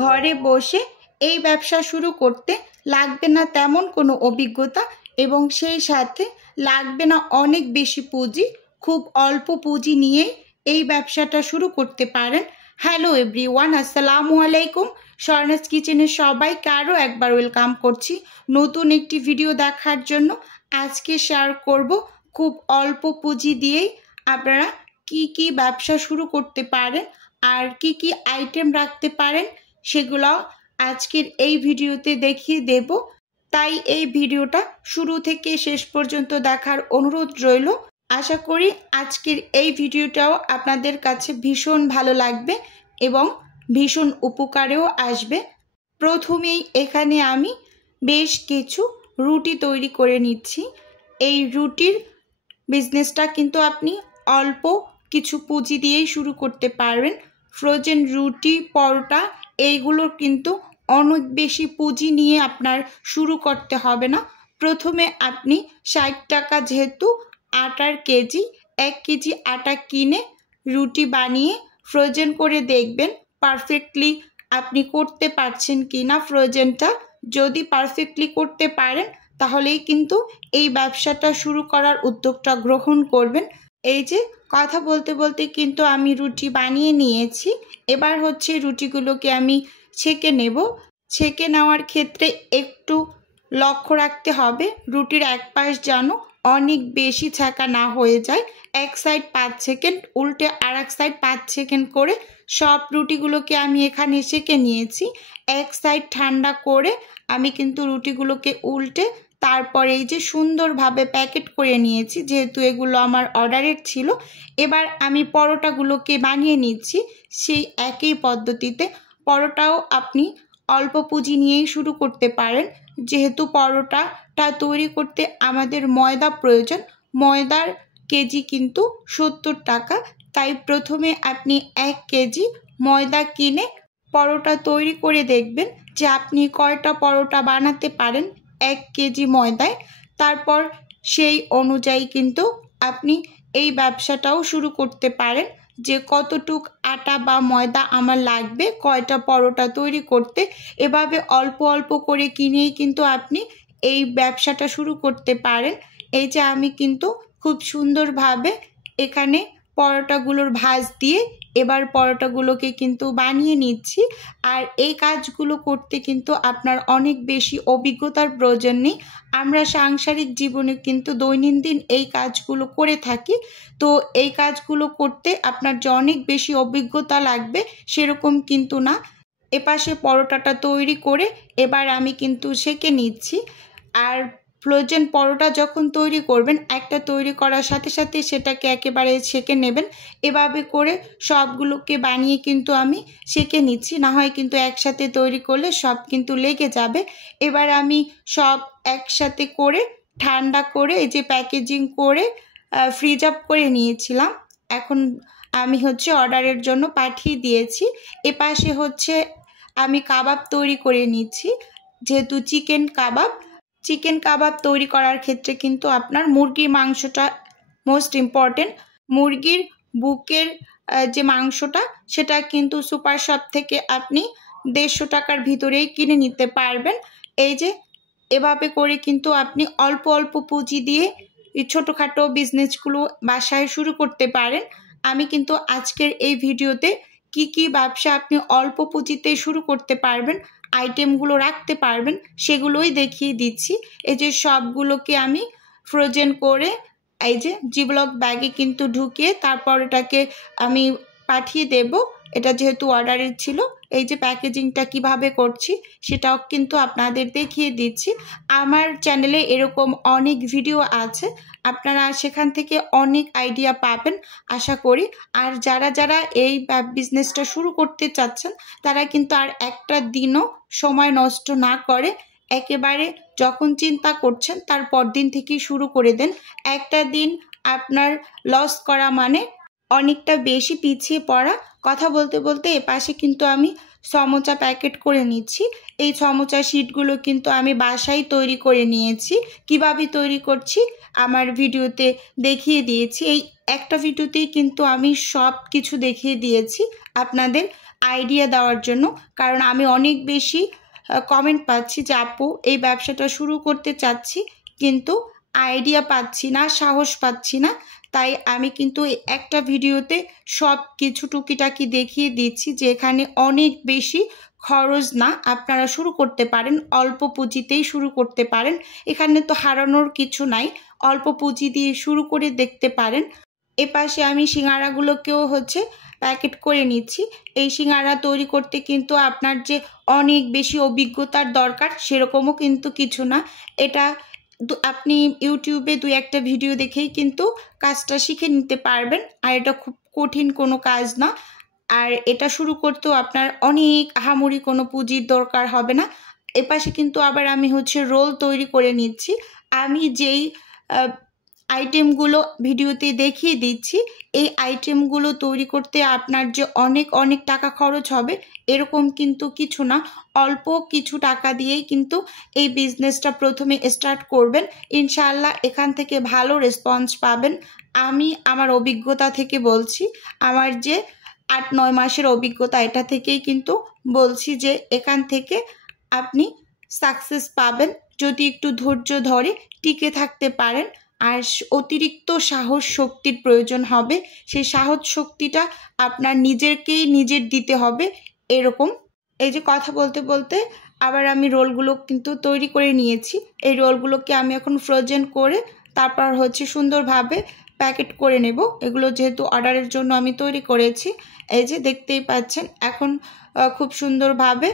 ঘরে বসে এই ব্যবসা শুরু করতে লাগবে না তেমন কোনো অভিজ্ঞতা এবং সেই সাথে লাগবে না অনেক বেশি পুঁজি। খুব অল্প পুঁজি নিয়ে এই ব্যবসাটা শুরু করতে পারেন। হ্যালো এভরিওয়ান, আসসালামু আলাইকুম। স্বর্ণাস কিচেনে সবাইকে আরও একবার ওয়েলকাম করছি নতুন একটি ভিডিও দেখার জন্য। আজকে শেয়ার করব খুব অল্প পুঁজি দিয়েই আপনারা কি ব্যবসা শুরু করতে পারেন আর কি আইটেম রাখতে পারেন সেগুলো আজকের এই ভিডিওতে দেখিয়ে দেব। তাই এই ভিডিওটা শুরু থেকে শেষ পর্যন্ত দেখার অনুরোধ রইল। আশা করি আজকের এই ভিডিওটাও আপনাদের কাছে ভীষণ ভালো লাগবে এবং ভীষণ উপকারেও আসবে। প্রথমেই এখানে আমি বেশ কিছু রুটি তৈরি করে নিচ্ছি। এই রুটির বিজনেসটা কিন্তু আপনি অল্প কিছু পুঁজি দিয়েই শুরু করতে পারবেন। ফ্রোজেন রুটি, পরোটা এইগুলোর কিন্তু অনেক বেশি পুঁজি নিয়ে আপনার শুরু করতে হবে না। প্রথমে আপনি 60 টাকা যেহেতু আটার কেজি, 1 কেজি আটা কিনে রুটি বানিয়ে ফ্রোজেন করে দেখবেন পারফেক্টলি আপনি করতে পারছেন কি না। ফ্রোজেনটা যদি পারফেক্টলি করতে পারেন তাহলেই কিন্তু এই ব্যবসাটা শুরু করার উদ্যোগটা গ্রহণ করবেন। এই যে কথা বলতে বলতে কিন্তু আমি রুটি বানিয়ে নিয়েছি। এবার হচ্ছে রুটিগুলোকে আমি ছেঁকে নেব। ছেঁকে নেওয়ার ক্ষেত্রে একটু লক্ষ্য রাখতে হবে রুটির এক পাশ যেন অনেক বেশি ছেঁকা না হয়ে যায়। এক সাইড 5 সেকেন্ড, উল্টে আর এক সাইড 5 সেকেন্ড করে সব রুটিগুলোকে আমি এখানে ছেঁকে নিয়েছি। এক সাইড ঠান্ডা করে আমি কিন্তু রুটিগুলোকে উল্টে তারপরে এই যে সুন্দরভাবে প্যাকেট করে নিয়েছি, যেহেতু এগুলো আমার অর্ডারের ছিল। এবার আমি পরোটাগুলোকে বানিয়ে নিচ্ছি সেই একই পদ্ধতিতে। পরোটাও আপনি অল্প পুঁজি নিয়েই শুরু করতে পারেন, যেহেতু পরোটাটা তৈরি করতে আমাদের ময়দা প্রয়োজন। ময়দার কেজি কিন্তু 70 টাকা। তাই প্রথমে আপনি 1 কেজি ময়দা কিনে পরোটা তৈরি করে দেখবেন যে আপনি কয়টা পরোটা বানাতে পারেন 1 কেজি ময়দায়। তারপর সেই অনুযায়ী কিন্তু আপনি এই ব্যবসাটাও শুরু করতে পারেন যে কতটুক আটা বা ময়দা আমার লাগবে কয়টা পরোটা তৈরি করতে। এভাবে অল্প অল্প করে কিনেই কিন্তু আপনি এই ব্যবসাটা শুরু করতে পারেন। এই যে আমি কিন্তু খুব সুন্দরভাবে এখানে পরোটাগুলোর ভাঁজ দিয়ে এবার পরোটাগুলোকে কিন্তু বানিয়ে নিচ্ছি। আর এই কাজগুলো করতে কিন্তু আপনার অনেক বেশি অভিজ্ঞতার প্রয়োজন নেই। আমরা সাংসারিক জীবনে কিন্তু দৈনন্দিন এই কাজগুলো করে থাকি। তো এই কাজগুলো করতে আপনার যে অনেক বেশি অভিজ্ঞতা লাগবে সেরকম কিন্তু না। এপাশে পরোটাটা তৈরি করে এবার আমি কিন্তু সেঁকে নিচ্ছি। আর ফ্রোজেন পরোটা যখন তৈরি করবেন, একটা তৈরি করার সাথে সাথে সেটাকে একেবারে সেঁকে নেবেন। এভাবে করে সবগুলোকে বানিয়ে কিন্তু আমি সেঁকে নিচ্ছি, না হয় কিন্তু একসাথে তৈরি করলে সব কিন্তু লেগে যাবে। এবার আমি সব একসাথে করে ঠান্ডা করে এই যে প্যাকেজিং করে ফ্রিজ আপ করে নিয়েছিলাম। এখন আমি হচ্ছে অর্ডারের জন্য পাঠিয়ে দিয়েছি। এপাশে হচ্ছে আমি কাবাব তৈরি করে নিচ্ছি, যেহেতু চিকেন কাবাব তৈরি করার ক্ষেত্রে কিন্তু আপনার মুরগির মাংসটা মোস্ট ইম্পর্টেন্ট। মুরগির বুকের যে মাংসটা সেটা কিন্তু সুপার শপ থেকে আপনি 150 টাকার ভিতরেই কিনে নিতে পারবেন। এই যে এভাবে করে কিন্তু আপনি অল্প অল্প পুঁজি দিয়ে এই ছোটোখাটো বিজনেসগুলো বাসায় শুরু করতে পারেন। আমি কিন্তু আজকের এই ভিডিওতে কি ব্যবসা আপনি অল্প পুঁজিতে শুরু করতে পারবেন, আইটেমগুলো রাখতে পারবেন সেগুলোই দেখিয়ে দিচ্ছি। এই যে সবগুলোকে আমি ফ্রোজেন করে এই যে জিবলক ব্যাগে কিন্তু ঢুকিয়ে তারপর এটাকে আমি পাঠিয়ে দেব। এটা যেহেতু অর্ডারের ছিল, এই যে প্যাকেজিংটা কিভাবে করছি সেটাও কিন্তু আপনাদের দেখিয়ে দিচ্ছি। আমার চ্যানেলে এরকম অনেক ভিডিও আছে, আপনারা সেখান থেকে অনেক আইডিয়া পাবেন আশা করি। আর যারা এই বিজনেসটা শুরু করতে চাচ্ছেন তারা কিন্তু আর একটা দিনও সময় নষ্ট না করে একেবারে যখন চিন্তা করছেন তার পরদিন থেকেই শুরু করে দেন। একটা দিন আপনার লস করা মানে অনেকটা বেশি পিছিয়ে পড়া। কথা বলতে বলতে এপাশে কিন্তু আমি সমোচা প্যাকেট করে নিচ্ছি। এই সমোচা শিটগুলো কিন্তু আমি বাসায় তৈরি করে নিয়েছি। কিভাবে তৈরি করছি আমার ভিডিওতে দেখিয়ে দিয়েছি। এই একটা ভিডিওতেই কিন্তু আমি সব কিছু দেখিয়ে দিয়েছি আপনাদের আইডিয়া দেওয়ার জন্য, কারণ আমি অনেক বেশি কমেন্ট পাচ্ছি যে আপু এই ব্যবসাটা শুরু করতে চাচ্ছি কিন্তু আইডিয়া পাচ্ছি না, সাহস পাচ্ছি না। তাই আমি কিন্তু একটা ভিডিওতে সব কিছু টুকিটাকি দেখিয়ে দিচ্ছি যে এখানে অনেক বেশি খরচ না, আপনারা শুরু করতে পারেন, অল্প পুঁজিতেই শুরু করতে পারেন। এখানে তো হারানোর কিছু নাই, অল্প পুঁজি দিয়ে শুরু করে দেখতে পারেন। এপাশে আমি সিঙ্গারাগুলোকেও প্যাকেট করে নিচ্ছি। এই সিঙ্গারা তৈরি করতে কিন্তু আপনার যে অনেক বেশি অভিজ্ঞতার দরকার সেরকমও কিন্তু কিছু না। এটা আপনি ইউটিউবে 2-1টা ভিডিও দেখেই কিন্তু কাজটা শিখে নিতে পারবেন, আর এটা খুব কঠিন কোনো কাজ না। আর এটা শুরু করতেও আপনার অনেক আহামরি কোনো পুঁজির দরকার হবে না। এপাশে কিন্তু আবার আমি রোল তৈরি করে নিচ্ছি। আমি যেই আইটেমগুলো ভিডিওতে দেখিয়ে দিচ্ছি, এই আইটেমগুলো তৈরি করতে আপনার যে অনেক অনেক টাকা খরচ হবে এরকম কিন্তু কিছু না। অল্প কিছু টাকা দিয়েই কিন্তু এই বিজনেসটা প্রথমে স্টার্ট করবেন, ইনশাআল্লাহ এখান থেকে ভালো রেসপন্স পাবেন। আমি আমার অভিজ্ঞতা থেকে বলছি, আমার যে 8-9 মাসের অভিজ্ঞতা এটা থেকেই কিন্তু বলছি যে এখান থেকে আপনি সাকসেস পাবেন যদি একটু ধৈর্য ধরে টিকে থাকতে পারেন। আর অতিরিক্ত সাহস শক্তির প্রয়োজন হবে, সেই সাহস শক্তিটা আপনার নিজের দিতে হবে এরকম। এই যে কথা বলতে বলতে আবার আমি রোলগুলো কিন্তু তৈরি করে নিয়েছি। এই রোলগুলোকে আমি এখন ফ্রোজেন করে তারপর সুন্দরভাবে প্যাকেট করে নেব। এগুলো যেহেতু অর্ডারের জন্য আমি তৈরি করেছি, এই যে দেখতেই পাচ্ছেন এখন খুব সুন্দরভাবে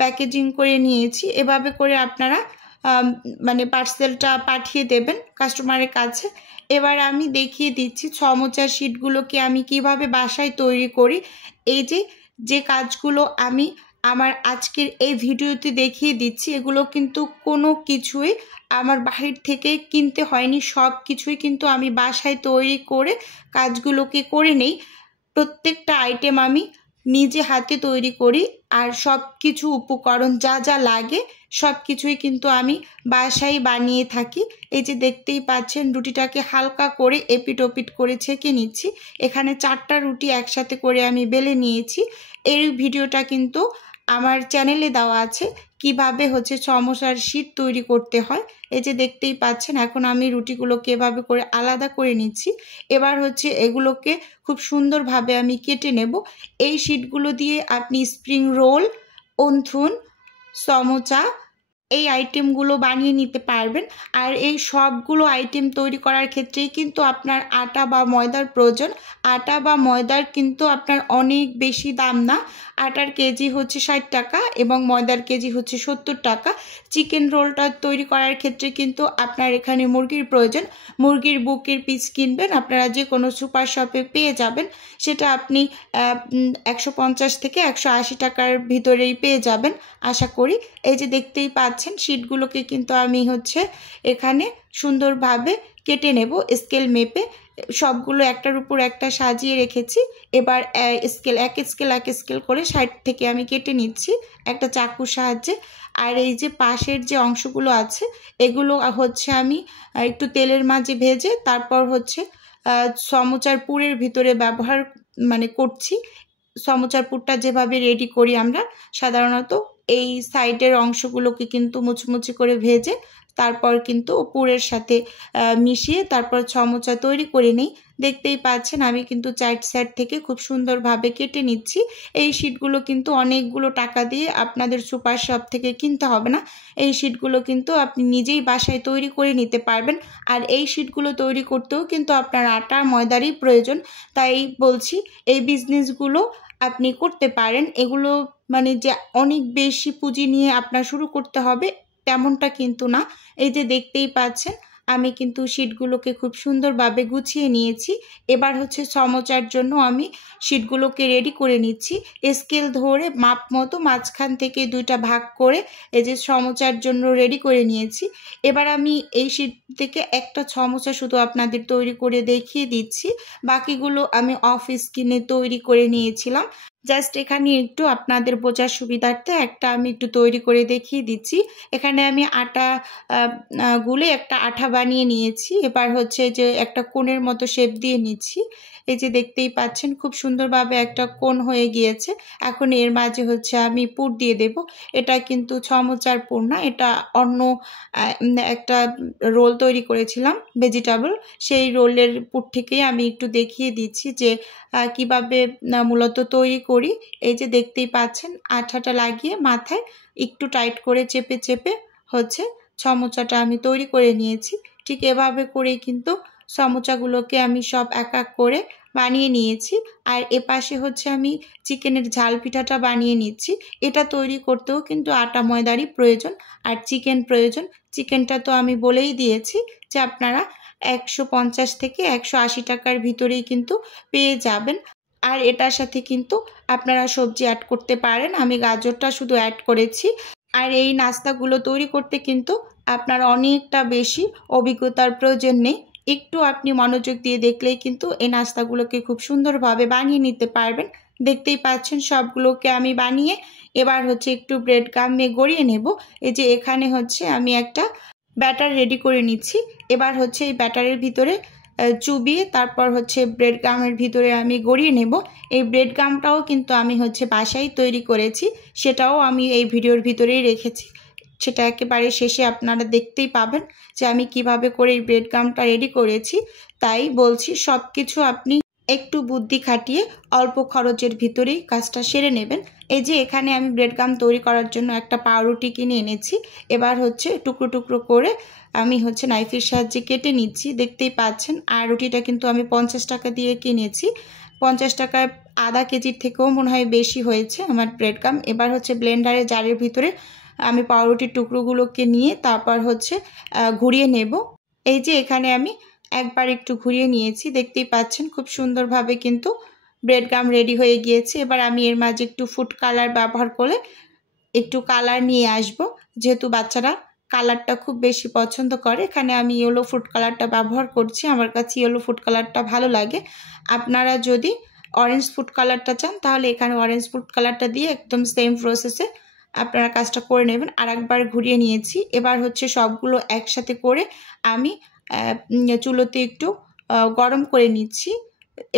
প্যাকেজিং করে নিয়েছি। এভাবে করে আপনারা মানে পার্সেলটা পাঠিয়ে দেবেন কাস্টমারের কাছে। এবার আমি দেখিয়ে দিচ্ছি সমোচার শিটগুলোকে আমি কিভাবে বাসায় তৈরি করি। এই যে কাজগুলো আমি আমার আজকের এই ভিডিওতে দেখিয়ে দিচ্ছি এগুলো কিন্তু কোনো কিছুই আমার বাহির থেকে কিনতে হয়নি, সব কিছুই কিন্তু আমি বাসায় তৈরি করে কাজগুলোকে করে নেই। প্রত্যেকটা আইটেম আমি নিজে হাতে তৈরি করি, আর সব কিছু উপকরণ যা যা লাগে সব কিছুই কিন্তু আমি বাসায় বানিয়ে থাকি। এই যে দেখতেই পাচ্ছেন রুটিটাকে হালকা করে এপিট ওপিট করে ছেঁকে নিচ্ছি। এখানে 4টা রুটি একসাথে করে আমি বেলে নিয়েছি। এই ভিডিওটা কিন্তু আমার চ্যানেলে দেওয়া আছে কিভাবে সমোসার শীট তৈরি করতে হয়। এই যে দেখতেই পাচ্ছেন এখন আমি রুটিগুলোকে এভাবে করে আলাদা করে নিচ্ছি। এবার এগুলোকে খুব সুন্দরভাবে আমি কেটে নেব। এই শীটগুলো দিয়ে আপনি স্প্রিং রোল, অন্থুন, সমোচা এই আইটেমগুলো বানিয়ে নিতে পারবেন। আর এই সবগুলো আইটেম তৈরি করার ক্ষেত্রেই কিন্তু আপনার আটা বা ময়দার প্রয়োজন। আটা বা ময়দার কিন্তু আপনার অনেক বেশি দাম না। আটার কেজি 60 টাকা এবং ময়দার কেজি 70 টাকা। চিকেন রোলটা তৈরি করার ক্ষেত্রে কিন্তু আপনার এখানে মুরগির প্রয়োজন। মুরগির বুকের পিস কিনবেন, আপনারা যে কোনো সুপার শপে পেয়ে যাবেন। সেটা আপনি 150 থেকে 180 টাকার ভিতরেই পেয়ে যাবেন আশা করি। এই যে দেখতেই পাচ্ছেন শিটগুলোকে কিন্তু আমি এখানে সুন্দরভাবে কেটে নেব স্কেল মেপে। সবগুলো একটার উপর একটা সাজিয়ে রেখেছি। এবার এক স্কেল করে সাইড থেকে আমি কেটে নিচ্ছি একটা চাকুর সাহায্যে। আর এই যে পাশের যে অংশগুলো আছে এগুলো আমি একটু তেলের মাঝে ভেজে তারপর সমোচার পুরের ভিতরে ব্যবহার করছি। সমোচার পুরটা যেভাবে রেডি করি আমরা সাধারণত এই সাইডের অংশগুলোকে কিন্তু মুচমুচি করে ভেজে তারপর কিন্তু পুরের সাথে মিশিয়ে তারপর সমোচা তৈরি করে নিই। দেখতেই পাচ্ছেন আমি কিন্তু 4 সাইড থেকে খুব সুন্দরভাবে কেটে নিচ্ছি। এই শিটগুলো কিন্তু অনেকগুলো টাকা দিয়ে আপনাদের সুপার শপ থেকে কিনতে হবে না। এই শিটগুলো কিন্তু আপনি নিজেই বাসায় তৈরি করে নিতে পারবেন। আর এই শিটগুলো তৈরি করতেও কিন্তু আপনার আটা ময়দারই প্রয়োজন। তাই বলছি এই বিজনেসগুলো আপনি করতে পারেন। এগুলো যে অনেক বেশি পুঁজি নিয়ে আপনার শুরু করতে হবে তেমনটা কিন্তু না। এই যে দেখতেই পাচ্ছেন আমি কিন্তু শিটগুলোকে খুব সুন্দরভাবে গুছিয়ে নিয়েছি। এবার সমোচার জন্য আমি শিটগুলোকে রেডি করে নিচ্ছি। স্কেল ধরে মাপ মতো মাঝখান থেকে 2টা ভাগ করে এই যে সমোচার জন্য রেডি করে নিয়েছি। এবার আমি এই শিট থেকে একটা সমোচা শুধু আপনাদের তৈরি করে দেখিয়ে দিচ্ছি। বাকিগুলো আমি অফ স্ক্রিনে তৈরি করে নিয়েছিলাম। জাস্ট এখানে একটু আপনাদের বোঝার সুবিধার্থে একটা আমি একটু তৈরি করে দেখিয়ে দিচ্ছি। এখানে আমি আটা গুলে একটা আঠা বানিয়ে নিয়েছি। এবার হচ্ছে যে একটা কোণের মতো শেপ দিয়ে নিচ্ছি। এই যে দেখতেই পাচ্ছেন খুব সুন্দরভাবে একটা কোণ হয়ে গিয়েছে। এখন এর মাঝে হচ্ছে আমি পুর দিয়ে দেব। এটা কিন্তু 6 মোচার পুর না, এটা অন্য একটা রোল তৈরি করেছিলাম ভেজিটেবল, সেই রোলের পুর থেকেই আমি একটু দেখিয়ে দিচ্ছি যে কিভাবে মূলত তৈরি করি। এই যে দেখতেই পাচ্ছেন আঠাটা লাগিয়ে মাথায় একটু টাইট করে চেপে চেপে হচ্ছে সমোচাটা আমি তৈরি করে নিয়েছি। ঠিক এভাবে করেই কিন্তু সমোচাগুলোকে আমি সব এক এক করে বানিয়ে নিয়েছি। আর এপাশে হচ্ছে আমি চিকেনের ঝাল পিঠাটা বানিয়ে নিচ্ছি। এটা তৈরি করতেও কিন্তু আটা ময়দারই প্রয়োজন আর চিকেন প্রয়োজন। চিকেনটা তো আমি বলেই দিয়েছি যে আপনারা 150 থেকে 180 টাকার ভিতরেই কিন্তু পেয়ে যাবেন। আর এটার সাথে কিন্তু আপনারা সবজি অ্যাড করতে পারেন, আমি গাজরটা শুধু অ্যাড করেছি। আর এই নাস্তাগুলো তৈরি করতে কিন্তু আপনার অনেকটা বেশি অভিজ্ঞতার প্রয়োজন নেই, একটু আপনি মনোযোগ দিয়ে দেখলেই কিন্তু এই নাস্তাগুলোকে খুব সুন্দরভাবে বানিয়ে নিতে পারবেন। দেখতেই পাচ্ছেন সবগুলোকে আমি বানিয়ে এবার হচ্ছে একটু ব্রেড গামে গড়িয়ে নেব। এই যে এখানে হচ্ছে আমি একটা ব্যাটার রেডি করে নিচ্ছি। এবার হচ্ছে এই ব্যাটারের ভিতরে চুবিয়ে তারপর হচ্ছে ব্রেড গামের ভিতরে আমি গড়িয়ে নেব। এই ব্রেড গামটাও কিন্তু আমি হচ্ছে বাসায় তৈরি করেছি, সেটাও আমি এই ভিডিওর ভিতরেই রেখেছি। সেটা একেবারে শেষে আপনারা দেখতেই পাবেন যে আমি কিভাবে করে এই ব্রেড গামটা রেডি করেছি। তাই বলছি সব কিছু আপনি একটু বুদ্ধি খাটিয়ে অল্প খরচের ভিতরেই কাজটা সেরে নেবেন। এই যে এখানে আমি ব্রেড গাম তৈরি করার জন্য একটা পাউরুটি কিনে এনেছি। এবার হচ্ছে টুকরো টুকরো করে আমি হচ্ছে নাইফের সাহায্যে কেটে নিচ্ছি, দেখতেই পাচ্ছেন। আর রুটিটা কিন্তু আমি 50 টাকা দিয়ে কিনেছি। 50 টাকায় আধা কেজির থেকেও মনে হয় বেশি হয়েছে আমার ব্রেড গাম। এবার হচ্ছে ব্লেন্ডারে জারের ভিতরে আমি পাউরুটির টুকরোগুলোকে নিয়ে তারপর হচ্ছে ঘুরিয়ে নেব। এই যে এখানে আমি একবার একটু ঘুরিয়ে নিয়েছি, দেখতেই পাচ্ছেন খুব সুন্দরভাবে কিন্তু ব্রেড গাম রেডি হয়ে গিয়েছে। এবার আমি এর মাঝে একটু ফুড কালার ব্যবহার করে একটু কালার নিয়ে আসব, যেহেতু বাচ্চারা কালারটা খুব বেশি পছন্দ করে। এখানে আমি ইয়েলো ফুড কালারটা ব্যবহার করছি, আমার কাছে ইয়েলো ফুড কালারটা ভালো লাগে। আপনারা যদি অরেঞ্জ ফুড কালারটা চান তাহলে এখানে অরেঞ্জ ফুড কালারটা দিয়ে একদম সেম প্রসেসে আপনারা কাজটা করে নেবেন। আর একবার ঘুরিয়ে নিয়েছি। এবার হচ্ছে সবগুলো একসাথে করে আমি চুলোতে একটু গরম করে নিচ্ছি।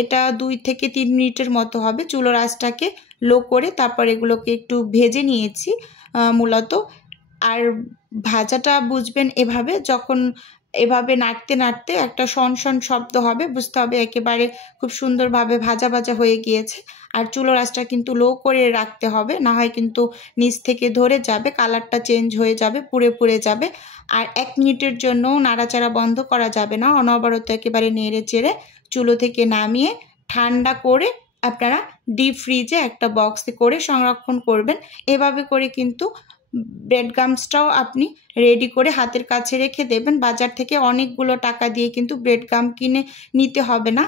এটা 2 থেকে 3 মিনিটের মতো হবে। চুলোর আঁচটাকে লো করে তারপর এগুলোকে একটু ভেজে নিয়েছি মূলত। আর ভাজাটা বুঝবেন এভাবে, যখন এভাবে নাড়তে নাড়তে একটা শন শন শব্দ হবে, বুঝতে হবে একেবারে খুব সুন্দরভাবে ভাজা ভাজা হয়ে গিয়েছে। আর চুলোর আঁচটা কিন্তু লো করে রাখতে হবে, না হয় কিন্তু নিচ থেকে ধরে যাবে, কালারটা চেঞ্জ হয়ে যাবে, পুড়ে পুড়ে যাবে। আর 1 মিনিটের জন্য নাড়াচাড়া বন্ধ করা যাবে না, অনবরত একেবারে নেড়ে চেড়ে চুলো থেকে নামিয়ে ঠান্ডা করে আপনারা ডিপ ফ্রিজে একটা বক্সে করে সংরক্ষণ করবেন। এভাবে করে কিন্তু ব্রেড গামসটাও আপনি রেডি করে হাতের কাছে রেখে দেবেন। বাজার থেকে অনেকগুলো টাকা দিয়ে কিন্তু ব্রেড গাম কিনে নিতে হবে না।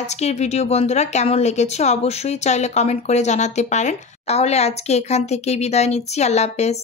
আজকের ভিডিও বন্ধুরা কেমন লেগেছে অবশ্যই চাইলে কমেন্ট করে জানাতে পারেন। তাহলে আজকে এখান থেকেই বিদায় নিচ্ছি। আল্লাহ হাফেজ।